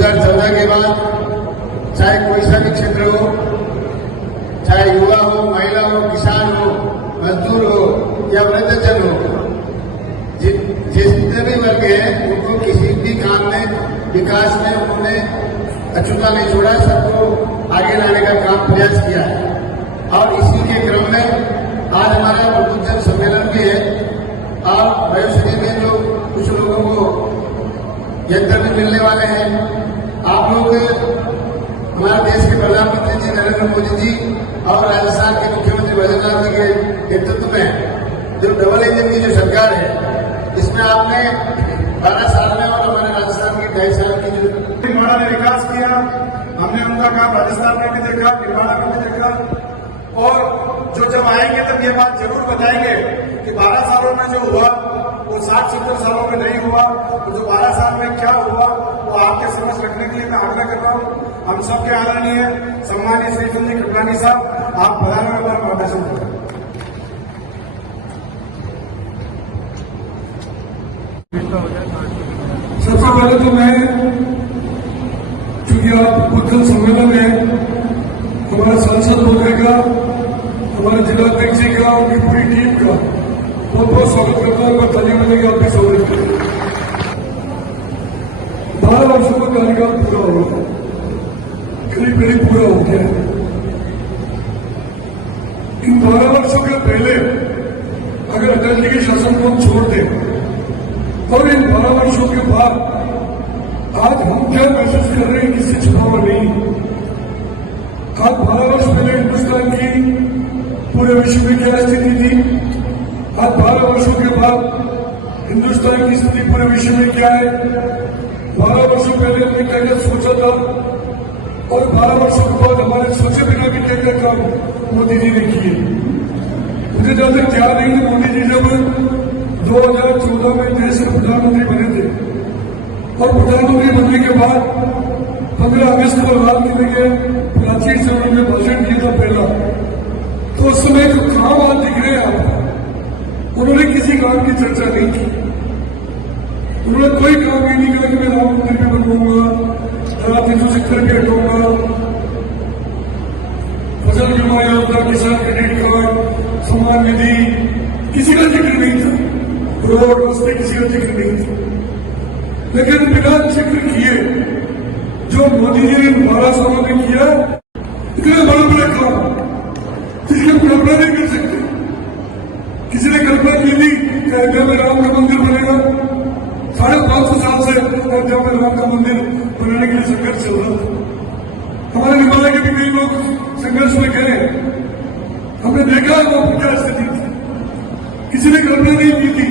2014 के बाद चाहे कोई सा भी क्षेत्र हो, चाहे युवा हो, महिला हो, किसान हो, मजदूर हो या वृद्धजन हो, जितने भी वर्ग हैं उनको किसी भी काम में, विकास में उन्होंने अछूता नहीं छोड़ा, सबको आगे लाने का काम प्रयास किया है। और इसी के क्रम में आज हमारा वृद्धजन सम्मेलन भी है और वयोश्री में जो कुछ लोगों को यंत्र भी मिलने वाले हैं। आप लोग हमारे देश के प्रधानमंत्री जी नरेंद्र मोदी जी और राजस्थान के मुख्यमंत्री भजनलाल जी के नेतृत्व में जो डबल इंजन की जो सरकार है, इसमें आपने 12 साल में और हमारे राजस्थान की 2.5 साल की जो निर्माणा ने विकास किया, हमने उनका काम राजस्थान में भी देखा, निर्माणा में भी देखा। और जो जब आएंगे तब ये बात जरूर बताएंगे कि 12 सालों में जो हुआ वो 60-70 सालों में नहीं हुआ, तो जो 12 साल में क्या हुआ वो आपके समझ रखने के लिए मैं आग्रह कर रहा हूँ। हम सबके आदरणीय सम्मानीय श्री संजय कृपलानी साहब, आप प्रधान में मार्गदर्शन करें। सबसे पहले तो मैं, चूंकि आप वृद्धजन सम्मेलन है, हमारे सांसद महोदय का, हमारे जिलाध्यक्ष जी का, उनकी पूरी टीम का बहुत बहुत स्वागत करता हूँ। मैं ताली बजाने की आपका स्वागत करता हूँ। 12 वर्षों का कार्यकाल पूरा हो गया, करीब पूरा हो गया। इन 12 वर्षों के पहले अगर अटल जी के शासन को हम छोड़ दें और इन 12 वर्षों के बाद आज हम क्या महसूस कर रहे हैं, किसी छुपावा नहीं। आज 12 वर्ष पहले हिंदुस्तान की पूरे विश्व में क्या स्थिति थी, आज 12 वर्षों के बाद हिंदुस्तान की स्थिति पूरे विश्व में क्या है। 12 वर्षों पहले हमने क्या क्या सोचा था और 12 वर्षों के बाद हमारे सोचे बिना भी क्या क्या काम मोदी जी ने किए। मुझे जहां तक याद नहीं कि मोदी जी जब 2014 में देश के प्रधानमंत्री बने थे और प्रधानमंत्री बनने के बाद 15 अगस्त को लाल किले के प्राचीन से उन्होंने भाषण दिया था पहला, तो उस समय जो काम आज दिख रहे हैं आपको, उन्होंने किसी काम की चर्चा नहीं की। उन्होंने कोई काम ये नहीं कहा कि मैं राम मंदिर भी बनवाऊंगा, रात 370 भी हटाऊंगा, फसल बीमा योजना, किसान क्रेडिट कार्ड, सम्मान निधि, किसी का जिक्र नहीं था। रोड रास्ते किसी का जिक्र नहीं था। लेकिन बिना जिक्र किए जो मोदी जी ने 12 सालों में किया, इतने बड़े बड़े काम जिसकी कल्पना नहीं कर सकते। किसी ने कल्पना की थी कि अयोध्या में राम का मंदिर बनेगा। 550 साल से अयोध्या में राम का मंदिर बनाने के लिए संघर्ष चल रहा था। हमारे निमाला के भी कई लोग संघर्ष में गए, हमने देखा वो क्या स्थिति थी। किसी ने कल्पना नहीं की थी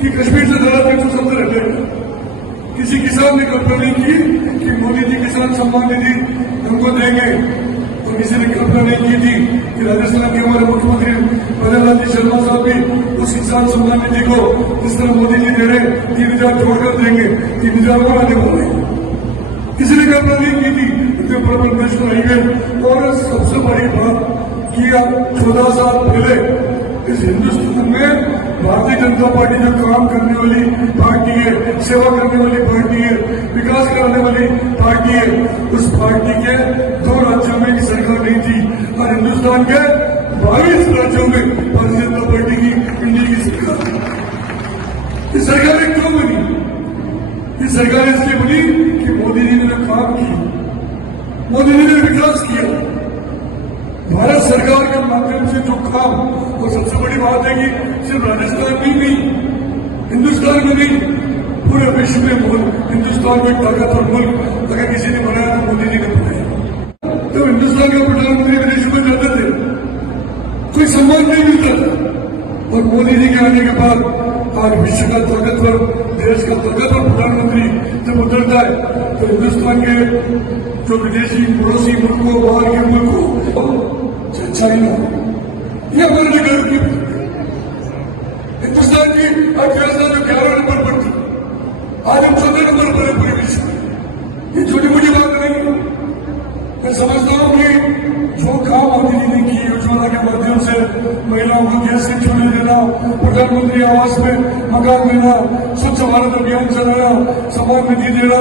कि कश्मीर से धारा 370 हटेगा। किसी किसान ने कल्पना नहीं की कि मोदी जी किसान सम्मान निधि हमको देंगे। और किसी ने कल्पना नहीं की थी कि राजस्थान के हमारे मुख्यमंत्री भजनलाल जी शर्मा साहब भी उस किसान सम्मान निधि को जिस तरह मोदी जी दे रहे 3,000 जोड़कर देंगे, 3,000 और आने वाले। किसी ने कल्पना नहीं की थी इतने बड़े नेशनल हाईवे। और सबसे बड़ी बात कि 14 साल पहले इस हिंदुस्तान में भारतीय जनता पार्टी जो काम करने वाली पार्टी है, सेवा करने वाली पार्टी है, विकास कराने वाली पार्टी है, उस पार्टी के 2 राज्यों में की सरकार नहीं थी और हिंदुस्तान के 22 राज्यों में भारतीय जनता पार्टी की इंडिया की सरकार। ये सरकारें क्यों बनी? ये सरकार इसलिए बनी कि मोदी जी ने काम किया, मोदी जी ने विकास किया। भारत सरकार के माध्यम से जो काम, और सबसे बड़ी बात है कि सिर्फ राजस्थान में नहीं, हिंदुस्तान में नहीं, पूरे विश्व में हिंदुस्तान में ताकतवर मुल्क अगर किसी ने बनाया तो मोदी जी ने बनाया। तो हिंदुस्तान के प्रधानमंत्री विदेशों में जाते थे, कोई सम्मान नहीं मिलता था। और मोदी जी के आने के बाद आज विश्व का ताकतवर, देश का ताकतवर प्रधानमंत्री जब उतरता है तो हिंदुस्तान के जो विदेशी पड़ोसी मुल्कों, बाहर के मुल्कों, चाइना, ये हमारे लिए गर्व की हिंदुस्तान की अर्थव्यवस्था जो 11 नंबर पर थी, आज हम 14 नंबर पर है पूरे विश्व में। ये छोटी मोटी बात नहीं। मैं समझता हूं कि जो काम मोदी जी ने की, जो योजना के माध्यम से महिलाओं को गैस की चूल्हे देना, प्रधानमंत्री आवास में मकान देना, स्वच्छ भारत अभियान चलाना, समान निधि देना,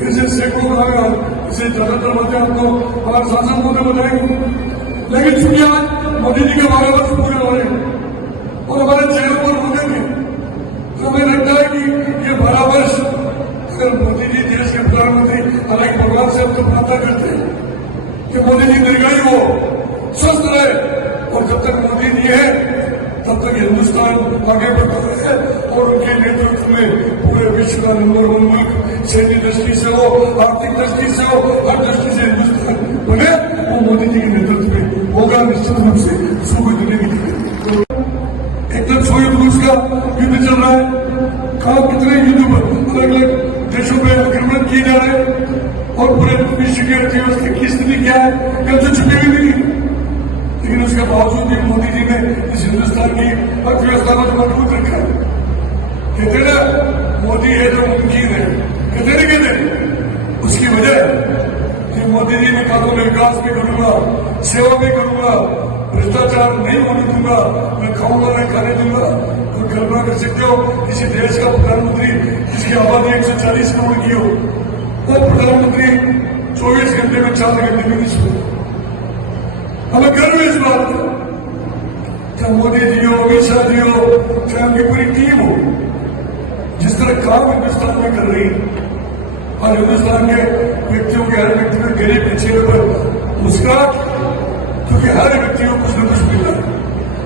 ऐसे सैकड़ों आएगा। इसे ज्यादातर बातें आपको हमारे सांसद मोदी बताएंगे। लेकिन चूंकि आज मोदी जी के 12 वर्ष पूरे हो रहे हैं और हमारे चेहरों पर रोकेंगे, तो हमें लगता है कि ये 12 वर्ष अगर मोदी जी देश के प्रधानमंत्री, हालांकि भगवान से हम तो प्रार्थना करते हैं कि मोदी जी दीर्घायु हो, स्वस्थ रहे, और जब तक मोदी जी है तब तक हिंदुस्तान आगे बढ़ता है और उनके नेतृत्व में पूरे विश्व का नंबर 1 मुल्क सैन्य दृष्टि से हो, आर्थिक दृष्टि से हो, हर दृष्टि से हिंदुस्तान बने, वो मोदी जी के नेतृत्व में होगा निश्चित रूप से। उसको कोई दुनिया की दिक्कत। एकदम सोवियत रूस का युद्ध चल रहा है, कहा कितने युद्ध अलग अलग देशों में आक्रमण किए जा रहे हैं और पूरे विश्व की अर्थव्यवस्था की स्थिति क्या है, कल तो छुपेगी भी नहीं। लेकिन उसके बावजूद भी मोदी जी ने इस हिंदुस्तान की अर्थव्यवस्था को मजबूत रखा है। कहते ना मोदी है तो मुमकिन है, कहते उसकी वजह कि मोदी जी ने कहा मैं विकास भी करूंगा, सेवा भी करूंगा, भ्रष्टाचार नहीं होने दूंगा, मैं खाऊंगा मैं खाने दूंगा। तो कल्पना कर सकते हो किसी देश का प्रधानमंत्री जिसकी आबादी 140 करोड़ की हो, वो प्रधानमंत्री 24 घंटे में 4 घंटे में नहीं सोता। हमें गर्व है इस बात का, चाहे मोदी जी हो, अमित शाह जी हो, चाहे उनकी पूरी टीम हो, जिस तरह काम हिंदुस्तान में कर रही है और हिंदुस्तान के व्यक्तियों के हर व्यक्ति में गरीब के चेहरे पर मुस्कुराहट, क्योंकि हर व्यक्ति को कुछ न कुछ मिल रहा है।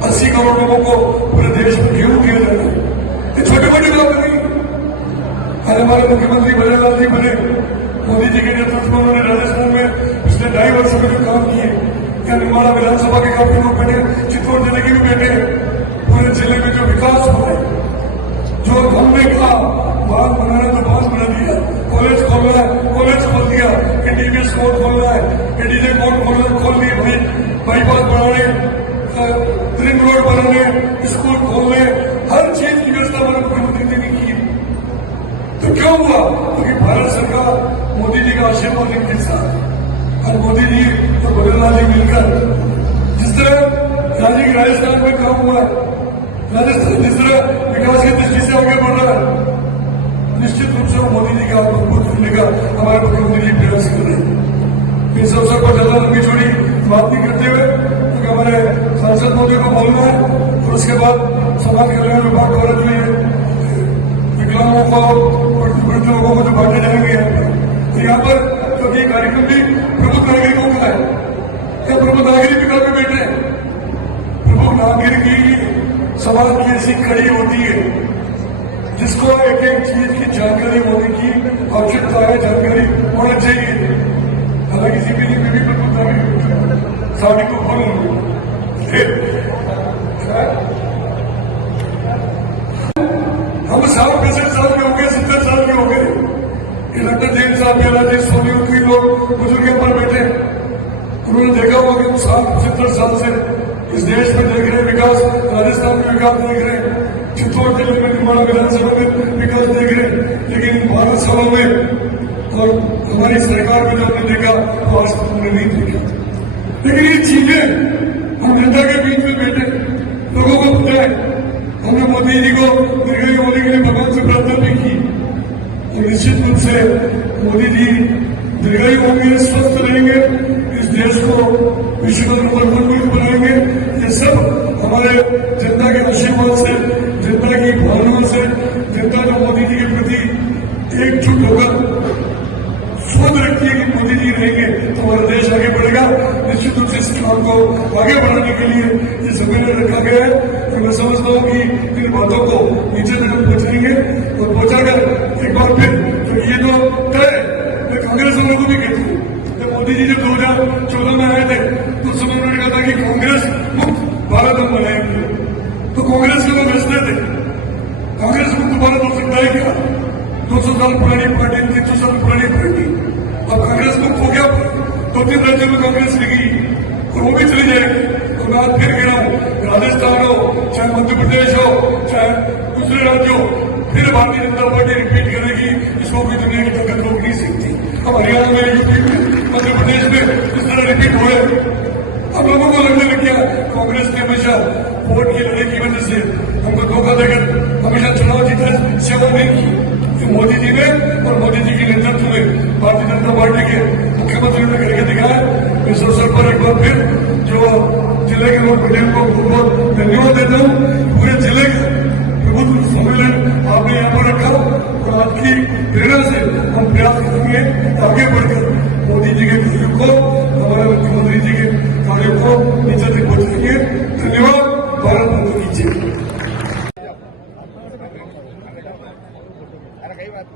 80 करोड़ लोगों को पूरे देश में गेहूं दिया जा रहा है, ये छोटी मोटी बात नहीं। आज हमारे मुख्यमंत्री बनवारीलाल जी बने, मोदी जी के नेतृत्व में उन्होंने राजस्थान में पिछले 2.5 वर्षों में जो काम किए, क्या निर्माणा विधानसभा के काफी लोग बैठे, चित्तौड़ जिले के भी बैठे, पूरे जिले में जो विकास हो रहा है, जो हमने कहा बांध बनाना तो बांध बना दिया, कॉलेज खोलना है कॉलेज खोल दिया, एनडीबीएस कोर्ट खोलना है एडीजे कोर्ट खोल दिए, भाई बाईपास बनाने, रिंग रोड बनाने, स्कूल खोलने, हर चीज की व्यवस्था हमारे मुख्यमंत्री जी ने की। तो क्यों हुआ? क्योंकि भारत सरकार मोदी जी का आशीर्वाद इनके साथ और मोदी जी और बद्रीलाल जी मिलकर जिस तरह राजस्थान में काम हुआ है, राजस्थान जिस तरह विकास की दृष्टि से आगे बढ़ रहा है, निश्चित रूप से मोदी जी का मजबूत करने का हमारे मुख्यमंत्री जी प्रयास कर रहे हैं। इस अवसर पर ज्यादा लंबी चौड़ी बात नहीं करते हुए, क्योंकि हमारे सांसद मोदी को बोलना है और उसके बाद समाज कल्याण विभाग द्वारा जो ये विकलांगों को और वृद्ध लोगों को जो बांटे जाएंगे तो यहाँ पर, क्योंकि ये कार्यक्रम भी प्रमुख नागरिकों का है, क्या प्रमुख नागरिक भी काफी बैठे हैं। प्रमुख नागरिक की समाज की ऐसी कड़ी होती है जिसको एक एक चीज की जानकारी होने की आवश्यकता है, जानकारी होना चाहिए। हालांकि सीपीजी में भी प्रमुख नागरिक साड़ी को बोलूंगा, हम 60-65 साल के हो गए, 70 साल के हो गए, डॉक्टर जैन साहब या राजेश सोनी उनके लोग बुजुर्ग पर बैठे, उन्होंने देखा होगा कि 60-70 साल से इस देश में देख रहे विकास, राजस्थान में विकास देख रहे, चित्तौड़ जिले में निर्माणा विधानसभा में विकास देख रहे, लेकिन 12 सालों में और हमारी सरकार में जो हमने देखा वो आज तक हमने नहीं देखा। लेकिन ये चीजें हम जनता के बीच में बैठे लोगों को बताए, हमने मोदी जी को दीर्घायु होने के लिए भगवान से प्रार्थना भी की और निश्चित रूप से मोदी जी दीर्घायु होंगे, स्वस्थ रहेंगे, इस देश को विश्व का नंबर 1 मुल्क बनाएंगे। ये सब हमारे जनता के आशीर्वाद से, जनता की भावनाओं से, जनता जो मोदी जी के प्रति एकजुट होकर सोच रखती है कि मोदी जी रहेंगे तो हमारा देश आगे बढ़ेगा। निश्चित रूप से इस काम को आगे बढ़ाने के लिए ये सम्मेलन रखा गया है और मैं समझता हूँ कि इन बातों को नीचे तक हम पहुंचाएंगे और पहुंचाकर एक बार फिर, क्योंकि ये तो तय, मैं कांग्रेस वालों को भी कहती हूँ, जब मोदी जी जब 2014 में आए थे तो उस समय उन्होंने कहा था कि कांग्रेस मुक्त भारत हम बनाएंगे, तो कांग्रेस के लोग हंसते थे, कांग्रेस मुक्त भारत हो सकता है क्या? 200 साल पुरानी पार्टी, 300 साल पुरानी पार्टी, अब कांग्रेस मुक्त हो गया, 2-3 राज्यों में कांग्रेस लगी और वो भी चली जाएगी। तो मैं आज फिर कह रहा हूँ, राजस्थान हो, चाहे मध्य प्रदेश हो, चाहे दूसरे राज्य हो, फिर भारतीय जनता पार्टी रिपीट करेगी, इसको कोई दुनिया की ताकत रोक नहीं सकती। अब हरियाणा में, यूपी में, मध्य प्रदेश में इस तरह रिपीट हो रहे, अब लोगों को लगने लग गया कांग्रेस ने हमेशा वोट की लड़ाई की वजह से हमको धोखा देकर हमेशा चुनाव जीता, सेवा नहीं की। तो मोदी जी ने और मोदी जी के नेतृत्व में भारतीय जनता पार्टी के मुख्यमंत्री ने करके दिखाया। इस अवसर पर एक बार फिर जो जिले के लोग पटेल को बहुत बहुत धन्यवाद देता हूँ। पूरे जिले का प्रबुद्ध सम्मेलन आपने यहाँ पर रखा और आपकी प्रेरणा से हम प्रयास करेंगे आगे बढ़कर मोदी जी के कार्यों को, हमारे मुख्यमंत्री जी के कार्यों को नीचे तक पहुंचाएंगे। धन्यवाद। भारत माता की जय। कई बात